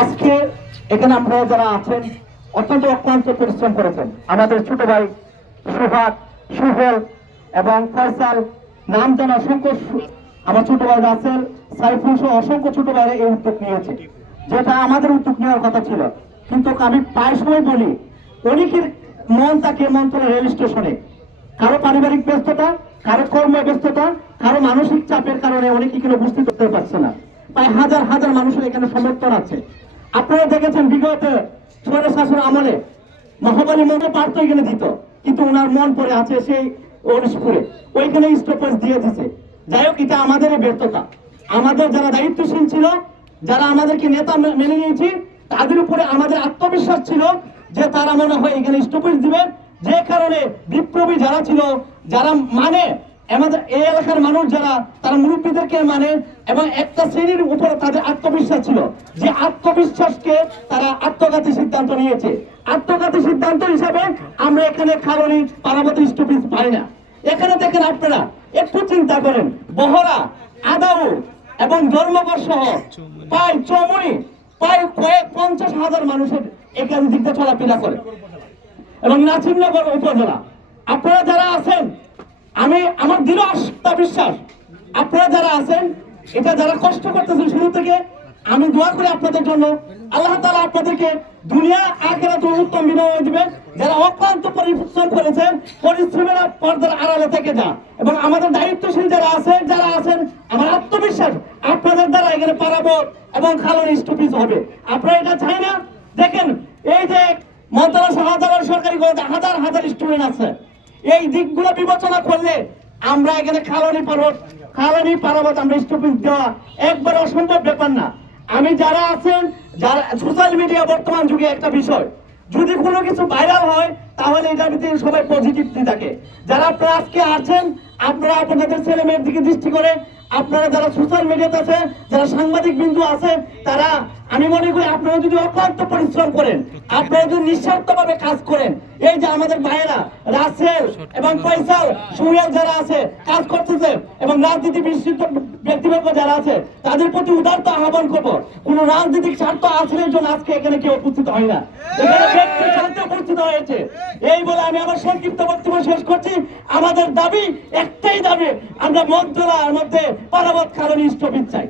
আজকে এখানে আমরা যারা আছেন, অত্যন্ত অক্লান্ত পরিশ্রম করেছেন। আমাদের ছোট ভাই সুভাগ সুহেল এবং ফয়সাল, নাম জানা অসংখ্য সু- আমার ছোট ভাই রাসেল সাইফুল সহ অসংখ্য ছোট ভাইরা এই উদ্যোগ নিয়েছে। যেটা আমাদের উদ্যোগ নেওয়ার কথা ছিল। কিন্তু আমি প্রায় সময় বলি অনেকের মন থাকে মন্ত্রণা রেল স্টেশনে। কারও পারিবারিক ব্যস্ততা, কারও কর্ম ব্যস্ততা, কারও মানসিক চাপের কারণে অনেকে এখানে উপস্থিত করতে পারছে না। প্রায় হাজার হাজার মানুষের এখানে সমর্থন আছে। আপনারা দেখেছেন বিগত সরের শাসন আমলে মহাবালী মনে পারত এখানে দিত। কিন্তু ওনার মন পড়ে আছে সেই ওরিশপুরে ওইখানে স্টপেজ দিয়ে দিছে। যাই হোক, এটা আমাদের ব্যর্থতা। আমাদের যারা দায়িত্বশীল ছিল, যারা আমাদেরকে নেতা মেনে নিয়েছি, তাদের উপরে আমাদের আত্মবিশ্বাস ছিল যে তারা মনে হয় এখানে স্টপেজ দিবে। যে কারণে বিপ্লবী যারা ছিল, যারা মানে আমাদের এই এলাকার মানুষ যারা, তারা মুরব্বীদেরকে মানে এবং একটা শ্রেণির উপর তাদের আত্মবিশ্বাস ছিল যে আত্মবিশ্বাসকে তারা আত্মঘাতী সিদ্ধান্ত নিয়েছে। আত্মঘাতী সিদ্ধান্ত হিসাবে আমরা এখানে খারণী পারাবতী স্টপিস পাই না। এখানে দেখেন আপনারা একটু চিন্তা করেন। বহরা, আদাউ এবং ধর্মঘর সহ প্রায় চমনি প্রায় কয়েক পঞ্চাশ হাজার মানুষের এখানে দিকটা চলাফেরা করে। এবং নাসিমনগর উপজেলা। আপনারা যারা আছেন, আমি, আমার দৃঢ় আস্থা বিশ্বাস আপনারা যারা আছেন, এটা যারা কষ্ট করতেছেন শুরু থেকে, আমি দোয়া করি আপনাদের জন্য। আল্লাহ তাআলা আপনাদেরকে দুনিয়া আখেরাত উত্তম বিনিময় দিবে যারা অক্লান্ত পরিশ্রম করেছেন, পরিশ্রমের পর্দার আড়ালে থেকে যা এবং আমাদের দায়িত্বশীল যারা আছেন যারা আছেন, আমার আত্মবিশ্বাস আপনাদের দ্বারা এখানে পারাবো এবং খালন স্টপিস হবে। আপনারা এটা চাই না? দেখেন, এই যে মন্ত্রণালয় হাজার সরকারি হাজার হাজার স্টুডেন্ট আছে। এই দিকগুলো বিবেচনা করলে আমরা এখানে খালনি পারবত খালনি পারবত আমরা স্টপিস দেওয়া একবার অসম্ভব ব্যাপার না। আমি যারা আছেন, যারা সোশ্যাল মিডিয়া বর্তমান যুগে একটা বিষয় যদি কোনো কিছু ভাইরাল হয়, তাহলে এটার ভিতরে সবাই পজিটিভ থাকে। যারা আজকে আছেন, আপনারা আপনাদের ছেলে মেয়ের দিকে দৃষ্টি করে, আপনারা যারা সোশ্যাল মিডিয়াতে আছে, যারা সাংবাদিক বিন্দু আছে, তারা, আমি মনে করি আপনারা যদি অক্লান্ত পরিশ্রম করেন, আপনারা যদি নিঃস্বার্থভাবে কাজ করেন, এই যে আমাদের ভাইয়েরা, রাসেল এবং ফয়সাল সুরিয়াল যারা আছে, কাজ করতেছে এবং রাজনীতি বিশিষ্ট ব্যক্তিবর্গ যারা আছে, তাদের প্রতি উদারত আহ্বান করব। কোন রাজনৈতিক স্বার্থ আচরণের জন্য আজকে এখানে কেউ উপস্থিত হয় না। এখানে ব্যক্তি স্বার্থে উপস্থিত হয়েছে। এই বলে আমি আমার সংক্ষিপ্ত বক্তব্য শেষ করছি। আমাদের দাবি একটাই দাবি, আমরা মধ্যলার মধ্যে পারাবত কারণ স্টপিত চাই।